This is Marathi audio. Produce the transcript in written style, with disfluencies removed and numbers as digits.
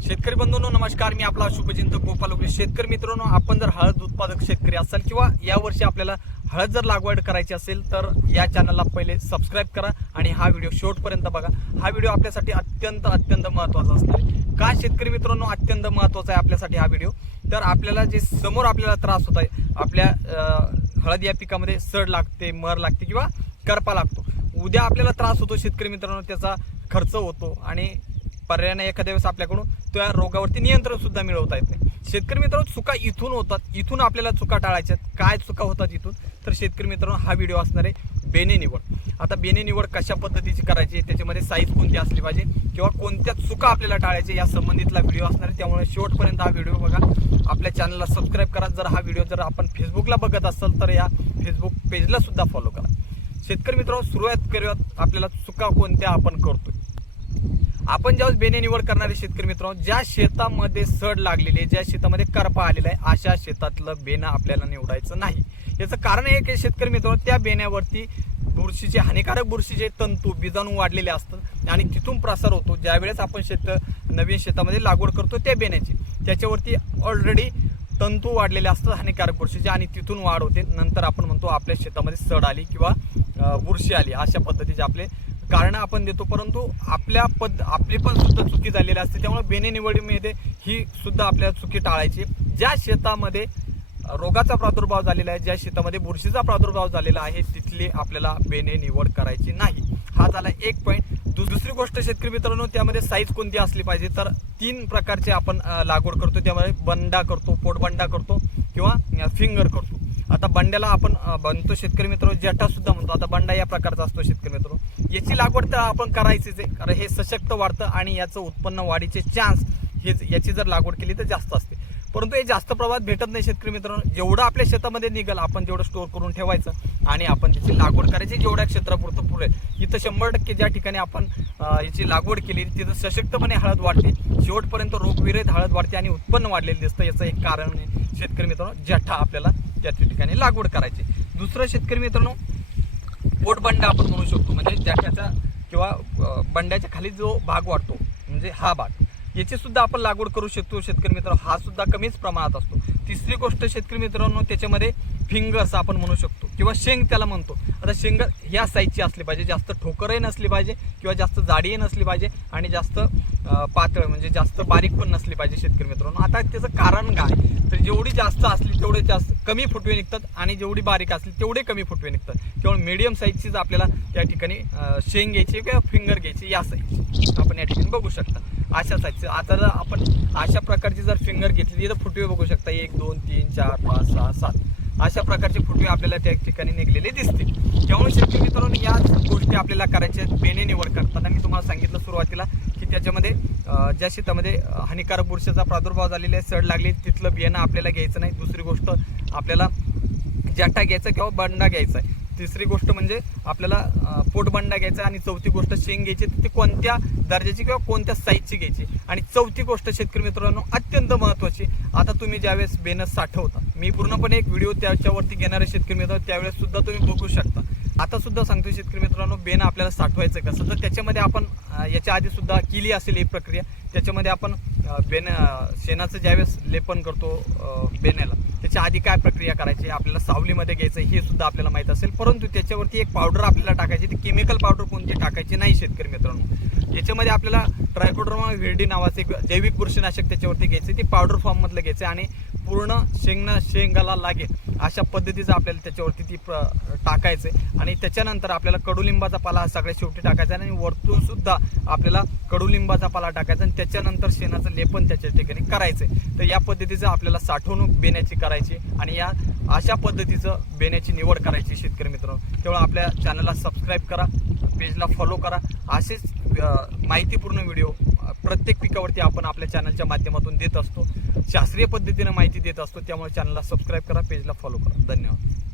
शेतकरी बंधूंनो नमस्कार, मी आपला शुभचिंतक गोपाल उगले। शेतकरी मित्रांनो, आपण जर हळद उत्पादक शेतकरी असाल किंवा यावर्षी आपल्याला हळद जर लागवड करायची असेल तर या चॅनलला पहिले सबस्क्राईब करा आणि हा व्हिडिओ शेवटपर्यंत बघा। हा व्हिडिओ आपल्यासाठी अत्यंत महत्त्वाचा असणार आहे। का शेतकरी मित्रांनो अत्यंत महत्त्वाचा आहे आपल्यासाठी हा व्हिडिओ? तर आपल्याला जे समोर आपल्याला त्रास होत आहे, आपल्या हळद या पिकामध्ये सड लागते, मर लागते किंवा करपा लागतो, उद्या आपल्याला त्रास होतो शेतकरी मित्रांनो, त्याचा खर्च होतो आणि पर्यायाने एखाद्या वेळेस आपल्याकडून त्या रोगावरती नियंत्रण सुद्धा मिळवता येत नाही। शेतकरी मित्रांनो, चुका इथून होतात, इथून आपल्याला चुका टाळायच्या। काय चुका होतात इथून? तर शेतकरी मित्रांनो, हा व्हिडिओ असणार आहे बेणे निवड। आता बेणे निवड कशा पद्धतीची करायची, त्याच्यामध्ये साईज कोणती असली पाहिजे किंवा कोणत्या चुका आपल्याला टाळायच्या या संबंधितला व्हिडिओ असणार आहे। त्यामुळे शेवटपर्यंत हा व्हिडिओ बघा, आपल्या चॅनलला सबस्क्राईब करा। जर हा व्हिडिओ जर आपण फेसबुकला बघत असाल तर या फेसबुक पेजला सुद्धा फॉलो करा। शेतकरी मित्रांनो, सुरुवात करूयात आपल्याला चुका कोणत्या आपण करतोय। आपण ज्यावेळेस बेणे निवड करणारे शेतकरी मित्रांनो, ज्या शेतामध्ये सड लागलेली, ज्या शेतामध्ये करपा आलेला आहे, अशा शेतातलं बेणं आपल्याला निवडायचं नाही। याचं कारण एक आहे शेतकरी मित्रांनो, त्या बेण्यावरती बुरशीचे हानिकारक बुरशीचे तंतू बीजाणू वाढलेले असतात आणि तिथून प्रसार होतो। ज्यावेळेस आपण नवीन शेतामध्ये लागवड करतो त्या बेण्याची, त्याच्यावरती ऑलरेडी तंतू वाढलेले असतात हानिकारक बुरशीचे आणि तिथून वाढ होते। नंतर आपण म्हणतो आपल्या शेतामध्ये सड आली किंवा बुरशी आली, अशा पद्धतीचे आपले कारण आपण देतो। परंतु आपली पण सुद्धा चुकी झालेली असते। त्यामुळे बेणे निवडीमध्ये ही सुद्धा आपल्याला चुकी टाळायची। ज्या शेतामध्ये रोगाचा प्रादुर्भाव झालेला आहे, ज्या शेतामध्ये बुरशीचा प्रादुर्भाव झालेला आहे, तिथली आपल्याला बेणे निवड करायची नाही। हा झाला एक पॉईंट। दुसरी गोष्ट शेतकरी मित्रांनो, त्यामध्ये साईज कोणती असली पाहिजे? तर 3 प्रकारचे आपण लागवड करतो। त्यामध्ये बंडा करतो, पोटबंडा करतो किंवा फिंगर करतो। आता बंड्याला आपण बनतो शेतकरी मित्रांनो, जटा सुद्धा म्हणतो। आता बंडा या प्रकारचा असतो शेतकरी मित्रांनो, याची लागवड तर आपण करायचीच आहे, कारण हे सशक्त वाढतं आणि याचं उत्पन्न वाढीचे चान्स याची जर लागवड केली तर जास्त असते। परंतु हे जास्त प्रमाणात भेटत नाही शेतकरी मित्रांनो। जेवढं आपल्या शेतामध्ये निघेल आपण तेवढं स्टोअर करून ठेवायचं आणि आपण त्याची लागवड करायची जेवढ्या क्षेत्रापुरतं पुरेल। इथं 100% ज्या ठिकाणी आपण याची लागवड केली तिथं सशक्तपणे हळद वाढते, शेवटपर्यंत रोगविरहित हळद वाढते आणि उत्पन्न वाढलेलं दिसतं। याचं एक कारण आहे शेतकरी मित्रांनो, जठा आपल्याला त्या ठिकाणी लागवड करायची। दुसरं शेतकरी मित्रांनो, पोटबंडा आपण म्हणू शकतो, म्हणजे जठाचा किंवा बंड्याच्या खाली जो भाग वाढतो म्हणजे हा भाग, याची सुद्धा आपण लागवड करू शकतो शेतकरी मित्रांनो। हा सुद्धा कमीच प्रमाणात असतो। तिसरी गोष्ट शेतकरी मित्रांनो, त्याच्यामध्ये फिंगर्स आपण म्हणू शकतो किंवा शेंग त्याला म्हणतो। आता शेंग ह्या साईजची असली पाहिजे, जास्त ठोकरही नसली पाहिजे किंवा जास्त जाडीही नसली पाहिजे आणि जास्त पातळ म्हणजे जास्त बारीक पण नसली पाहिजे शेतकरी मित्रांनो। आता त्याचं कारण काय? तर जेवढी जास्त असली तेवढे जास्त कमी फुटवे निघतात आणि जेवढी बारीक असली तेवढे कमी फुटवे निघतात। केवळ मीडियम साईजचीच आपल्याला त्या ठिकाणी शेंग घ्यायची किंवा फिंगर घ्यायची, या साईजची आपण या ठिकाणी बघू शकता। अशा साईजचे आता जर आपण अशा प्रकारची जर फिंगर घेतली तर फुटवे बघू शकता, 1 2 3 4 5 6 7 अशा प्रकारचे फुटवे आपल्याला त्या ठिकाणी निघलेले दिसतील। त्यामुळे शेतकरी मित्रांनो, या गोष्टी आपल्याला करायच्या बेणे निवड करताना। मी तुम्हाला सांगितलं सुरुवातीला की त्याच्यामध्ये ज्या शेतामध्ये हानिकारक बुरशीचा प्रादुर्भाव झालेला आहे, सड लागली, तिथलं बियाणं आपल्याला घ्यायचं नाही। दुसरी गोष्ट आपल्याला जटा घ्यायचा किंवा बंडा घ्यायचा आहे। तिसरी गोष्ट म्हणजे आपल्याला पोटबंडा घ्यायचा आणि चौथी गोष्ट शेंग घ्यायची, ती कोणत्या दर्जाची किंवा कोणत्या साईजची घ्यायची। आणि चौथी गोष्ट शेतकरी मित्रांनो अत्यंत महत्त्वाची, आता तुम्ही ज्यावेळेस बेणं साठवता, मी पूर्णपणे एक व्हिडिओ त्याच्यावरती घेणारे शेतकरी मित्रांनो, त्यावेळेस सुद्धा तुम्ही बघू शकता। आता सुद्धा सांगतो शेतकरी मित्रांनो, बेणं आपल्याला साठवायचं कसं, तर त्याच्यामध्ये आपण याच्या आधी सुद्धा केली असेल ही प्रक्रिया। त्याच्यामध्ये आपण शेणाचं ज्यावेळेस लेपन करतो बेण्याला, त्याच्या आधी काय प्रक्रिया करायची, आपल्याला सावलीमध्ये घ्यायचं हे सुद्धा आपल्याला माहित असेल। परंतु त्याच्यावरती एक पावडर आपल्याला टाकायची, ती केमिकल पावडर कोणती टाकायची नाही शेतकरी मित्रांनो। याच्यामध्ये आपल्याला ट्रायकोडर्मा व्हिरिडी नावाचे एक जैविक बुरशीनाशक त्याच्यावरती घ्यायचे, ती पावडर फॉर्ममधलं घ्यायचं आणि पूर्ण शेंगाला लागेल अशा पद्धतीचं आपल्याला त्याच्यावरती ती टाकायचं आणि त्याच्यानंतर आपल्याला कडुलिंबाचा पाला सगळ्यात शेवटी टाकायचा आणि वरतून सुद्धा आपल्याला कडुलिंबाचा पाला टाकायचा आणि त्याच्यानंतर शेणाचं लेपन त्याच्या ठिकाणी करायचं। तर या पद्धतीचं आपल्याला साठवणूक बेण्याची करायची आणि या अशा पद्धतीचं बेण्याची निवड करायची शेतकरी मित्रांनो। तेव्हा आपल्या चॅनलला सबस्क्राईब करा, पेजला फॉलो करा। असेच माहितीपूर्ण व्हिडिओ प्रत्येक पिकावरती आपण आपल्या चॅनलच्या माध्यमातून देत असतो, शास्त्रीय पद्धतीने माहिती देत असतो। त्यामुळे चॅनलला सबस्क्राईब करा, पेजला फॉलो करा। धन्यवाद।